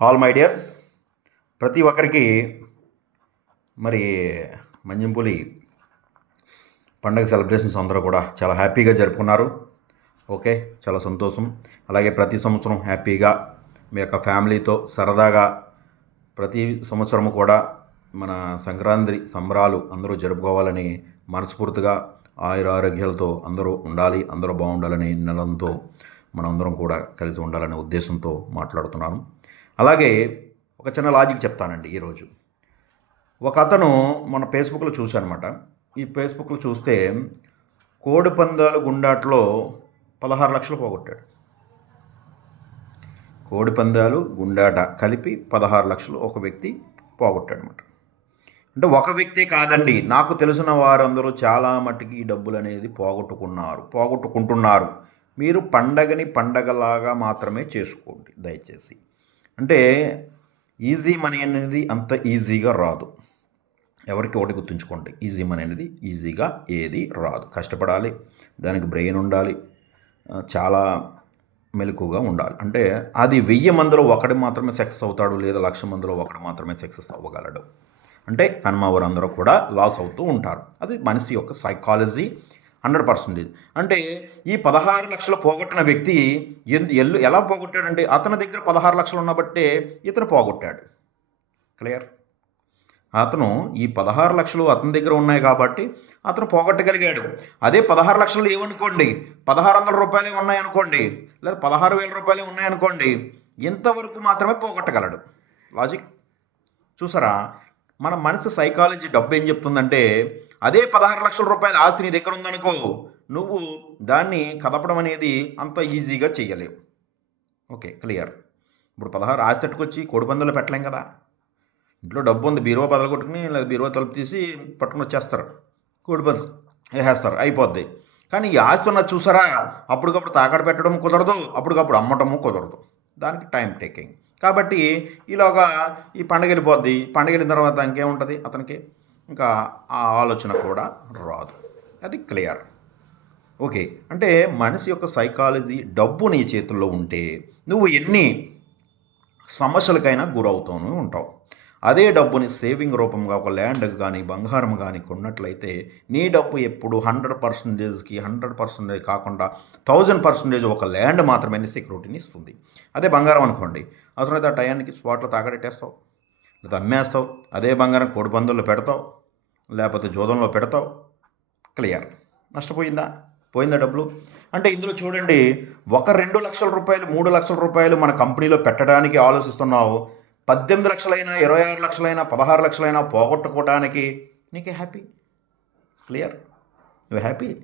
All my dears ప్రతి ఒక్కరికి మరి మంజంపులి పండగ సెలబ్రేషన్స్ అందరూ కూడా చాలా హ్యాపీగా జరుపుకున్నారు. ఓకే చాలా సంతోషం. అలాగే ప్రతి సంవత్సరం హ్యాపీగా మీ యొక్క ఫ్యామిలీతో సరదాగా ప్రతి సంవత్సరము కూడా మన సంక్రాంతి సంబరాలు అందరూ జరుపుకోవాలని మనస్ఫూర్తిగా ఆయుర ఆరోగ్యాలతో అందరూ ఉండాలి అందరూ బాగుండాలని నిలంతో మనందరం కూడా కలిసి ఉండాలనే ఉద్దేశంతో మాట్లాడుతున్నాను. అలాగే ఒక చిన్న లాజిక్ చెప్తానండి ఈరోజు. ఒక అతను మన ఫేస్బుక్లో చూశానమాట. ఈ ఫేస్బుక్లో చూస్తే కోడి పందాలు గుండాట్లో పదహారు లక్షలు పోగొట్టాడు. కోడి పందాలు గుండాట కలిపి పదహారు లక్షలు ఒక వ్యక్తి పోగొట్టాడనమాట అంటే ఒక వ్యక్తే కాదండి నాకు తెలిసిన వారందరూ చాలా మట్టుకి ఈ డబ్బులు అనేది పోగొట్టుకున్నారు పోగొట్టుకుంటున్నారు. మీరు పండగని పండగలాగా మాత్రమే చేసుకోండి దయచేసి. అంటే ఈజీ మనీ అనేది అంత ఈజీగా రాదు. ఎవరికి ఒకటి గుర్తుంచుకోండి. ఈజీ మనీ అనేది ఈజీగా ఏది రాదు. కష్టపడాలి దానికి బ్రెయిన్ ఉండాలి చాలా మెలకుగా ఉండాలి. అంటే అది వెయ్యి మందిలో ఒకటి మాత్రమే సక్సెస్ అవుతాడు లేదా లక్ష మందిలో ఒకటి మాత్రమే సక్సెస్ అవ్వగలడు. అంటే కన్మావరు కూడా లాస్ అవుతూ ఉంటారు. అది మనిషి యొక్క సైకాలజీ హండ్రెడ్ పర్సెంటేజ్ అంటే ఈ పదహారు లక్షలు పోగొట్టిన వ్యక్తి ఎందు ఎల్లు ఎలా పోగొట్టాడంటే అతని దగ్గర పదహారు లక్షలు ఉన్నబట్టే ఇతను పోగొట్టాడు. క్లియర్? అతను ఈ పదహారు లక్షలు అతని దగ్గర ఉన్నాయి కాబట్టి అతను పోగొట్టగలిగాడు. అదే పదహారు లక్షలు ఏమనుకోండి? పదహారు వందల రూపాయలే ఉన్నాయనుకోండి. లేదా పదహారు వేల రూపాయలే ఉన్నాయనుకోండి. ఇంతవరకు మాత్రమే పోగొట్టగలడు. లాజిక్? చూసారా? మన మనసు సైకాలజీ డబ్బు ఏం చెప్తుందంటే అదే పదహారు లక్షల రూపాయల ఆస్తి నీ దగ్గర ఉందనుకో నువ్వు దాన్ని కదపడం అనేది అంత ఈజీగా చేయలేవు ఓకే క్లియర్. ఇప్పుడు పదహారు ఆస్తి పెట్టుకొచ్చి కోడిపందులు పెట్టలేం కదా. ఇంట్లో డబ్బు ఉంది బీరువా బదలు కొట్టుకుని లేదా బీరువా తలుపు తీసి పట్టుకుని వచ్చేస్తారు. కోడిపందులు వేసేస్తారు అయిపోద్ది. కానీ ఈ ఆస్తి ఉన్నది చూసారా? అప్పటికప్పుడు తాకడ పెట్టడం కుదరదు అప్పటికప్పుడు అమ్మటము కుదరదు. దానికి టైం టేకింగ్. కాబట్టి ఈలోగా ఈ పండగ వెళ్ళిపోద్ది. పండగ వెళ్ళిన తర్వాత ఇంకేముంటుంది అతనికి? ఇంకా ఆ ఆలోచన కూడా రాదు. అది క్లియర్. ఓకే. అంటే మనిషి యొక్క సైకాలజీ డబ్బు నీ చేతుల్లో ఉంటే నువ్వు ఎన్ని సమస్యలకైనా గురవుతూనే ఉంటావు. అదే డబ్బుని సేవింగ్ రూపంగా ఒక ల్యాండ్ కానీ బంగారం కానీ కొన్నట్లయితే నీ డబ్బు ఎప్పుడు హండ్రెడ్ పర్సంటేజ్కి హండ్రెడ్ పర్సంటేజ్ కాకుండా థౌజండ్ పర్సంటేజ్ ఒక ల్యాండ్ మాత్రమే సెక్యూరిటీని ఇస్తుంది. అదే బంగారం అనుకోండి. అవసరమైతే ఆ టయానికి స్పాట్లో తాకడెట్టేస్తావు లేదా అమ్మేస్తావు అదే బంగారం కోడి పందుల్లో పెడతావు లేకపోతే జోదంలో పెడతావు క్లియర్. నష్టపోయిందా? పోయిందా డబ్బులు? అంటే ఇందులో చూడండి ఒక రెండు లక్షల రూపాయలు మూడు లక్షల రూపాయలు మన కంపెనీలో పెట్టడానికి ఆలోచిస్తున్నావు. పద్దెనిమిది లక్షలైనా ఇరవై ఆరు లక్షలైనా పదహారు లక్షలైనా పోగొట్టుకోవడానికి నీకే హ్యాపీ? క్లియర్? నువ్వు హ్యాపీ?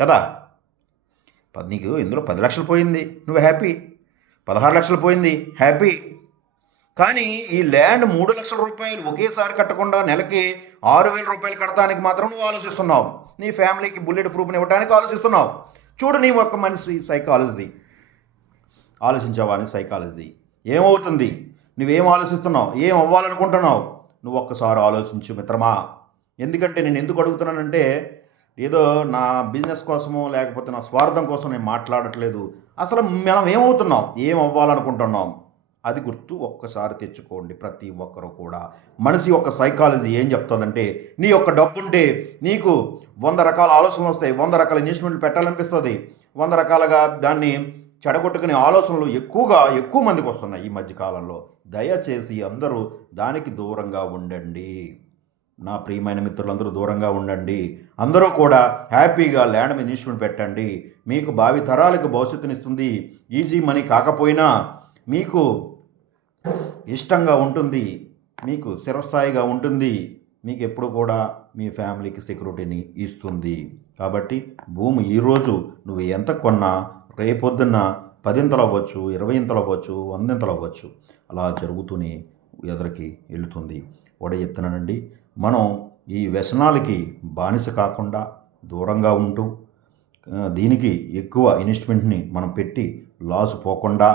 కదా? పద్ నీకు ఇందులో పది లక్షలు పోయింది నువ్వు హ్యాపీ? పదహారు లక్షలు పోయింది హ్యాపీ? కానీ ఈ ల్యాండ్ మూడు లక్షల రూపాయలు ఒకేసారి కట్టకుండా నెలకి ఆరు వేల రూపాయలు కడటానికి మాత్రం నువ్వు ఆలోచిస్తున్నావు. నీ ఫ్యామిలీకి బుల్లెట్ ప్రూఫ్ని ఇవ్వడానికి ఆలోచిస్తున్నావు. చూడు నీ ఒక్క మనిషి సైకాలజీ ఆలోచించావా నీ సైకాలజీ ఏమవుతుంది? నువ్వేం ఆలోచిస్తున్నావు? ఏం అవ్వాలనుకుంటున్నావు? నువ్వు ఒక్కసారి ఆలోచించు మిత్రమా. ఎందుకంటే నేను ఎందుకు అడుగుతున్నానంటే ఏదో నా బిజినెస్ కోసమో లేకపోతే నా స్వార్థం కోసం నేను మాట్లాడట్లేదు. అసలు మనం ఏమవుతున్నాం? ఏం అవ్వాలనుకుంటున్నాం? అది గుర్తు ఒక్కసారి తెచ్చుకోండి. ప్రతి ఒక్కరు కూడా. మనిషి యొక్క సైకాలజీ ఏం చెప్తుందంటే నీ యొక్క డబ్బు ఉంటే నీకు వంద రకాల ఆలోచనలు వస్తాయి. వంద రకాల ఇన్వెస్ట్మెంట్లు పెట్టాలనిపిస్తుంది. వంద రకాలుగా దాన్ని చెడగొట్టుకునే ఆలోచనలు ఎక్కువగా ఎక్కువ మందికి వస్తున్నాయి ఈ మధ్యకాలంలో దయచేసి అందరూ దానికి దూరంగా ఉండండి. నా ప్రియమైన మిత్రులందరూ దూరంగా ఉండండి. అందరూ కూడా హ్యాపీగా ల్యాండ్ మీద ఇన్వెస్ట్మెంట్ పెట్టండి. మీకు భావి తరాలకు భవిష్యత్తునిస్తుంది. ఈజీ మనీ కాకపోయినా మీకు ఇష్టంగా ఉంటుంది మీకు స్థిరస్థాయిగా ఉంటుంది మీకు ఎప్పుడు కూడా మీ ఫ్యామిలీకి సెక్యూరిటీని ఇస్తుంది. కాబట్టి భూమి ఈరోజు నువ్వు ఎంత కొన్నా రేపొద్దున్న పదింతలు అవ్వచ్చు ఇరవై ఇంతలు అవ్వచ్చు వందింతలు అవ్వచ్చు. అలా జరుగుతూనే ఎదరికి వెళుతుంది కూడా చెప్తున్నానండి మనం ఈ వ్యసనాలకి బానిస కాకుండా దూరంగా ఉంటూ దీనికి ఎక్కువ ఇన్వెస్ట్మెంట్ని మనం పెట్టి లాస్ పోకుండా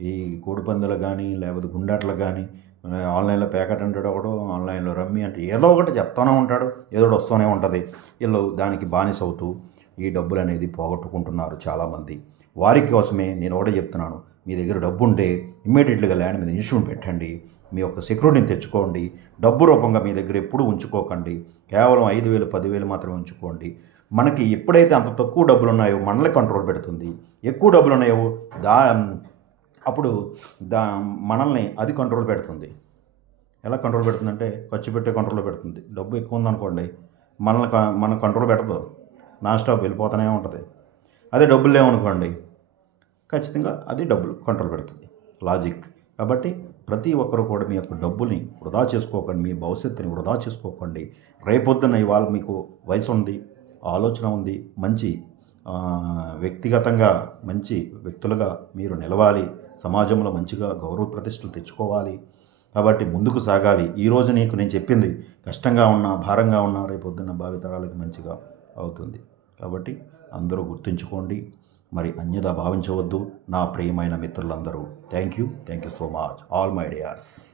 ఈ కోడిపందులు కానీ లేకపోతే గుండాట్లు కానీ ఆన్లైన్లో ప్యాకెట్ అంటాడు ఒకడు ఆన్లైన్లో రమ్మి అంటే ఏదో ఒకటి చెప్తూనే ఉంటాడు ఏదో ఒకటి వస్తూనే ఉంటుంది. వీళ్ళు దానికి బానిస అవుతూ ఈ డబ్బులు అనేది పోగొట్టుకుంటున్నారు చాలామంది. వారి కోసమే నేను ఒకటే చెప్తున్నాను. మీ దగ్గర డబ్బు ఉంటే ఇమ్మీడియట్గా ల్యాండ్ మీద ఇన్స్ట్రుమెంట్ పెట్టండి. మీ యొక్క సెక్యూరిటీని తెచ్చుకోండి. డబ్బు రూపంగా మీ దగ్గర ఎప్పుడు ఉంచుకోకండి. కేవలం ఐదు వేలు పదివేలు మాత్రమే ఉంచుకోండి. మనకి ఎప్పుడైతే అంత తక్కువ డబ్బులు ఉన్నాయో మనల్ని కంట్రోల్ పెడుతుంది. ఎక్కువ డబ్బులు ఉన్నాయో దా అప్పుడు దా మనల్ని అది కంట్రోల్ పెడుతుంది. ఎలా కంట్రోల్ పెడుతుందంటే ఖర్చు పెట్టే కంట్రోల్ పెడుతుంది. డబ్బు ఎక్కువ ఉందనుకోండి మనల్ని మన కంట్రోల్ పెట్టదు. నాన్ స్టాప్ వెళ్ళిపోతూనే ఉంటుంది. అదే డబ్బులు లేవనుకోండి ఖచ్చితంగా అది డబ్బులు కంట్రోల్ పెడుతుంది. లాజిక్ కాబట్టి ప్రతి ఒక్కరు కూడా మీ యొక్క డబ్బుని వృధా చేసుకోకండి మీ భవిష్యత్తుని వృధా చేసుకోకండి. రేపొద్దున ఇవాళ మీకు వయసు ఉంది ఆలోచన ఉంది మంచి వ్యక్తిగతంగా మంచి వ్యక్తులుగా మీరు నిలవాలి. సమాజంలో మంచిగా గౌరవ ప్రతిష్టలు తెచ్చుకోవాలి. కాబట్టి ముందుకు సాగాలి. ఈరోజు నీకు నేను చెప్పింది కష్టంగా ఉన్నా భారంగా ఉన్నా రేపొద్దున్న భావితరాలకు మంచిగా అవుతుంది. కాబట్టి అందరూ గుర్తుంచుకోండి. మరి అన్యదా భావించవద్దు. నా ప్రియమైన మిత్రులందరూ thank you thank you so much all my dears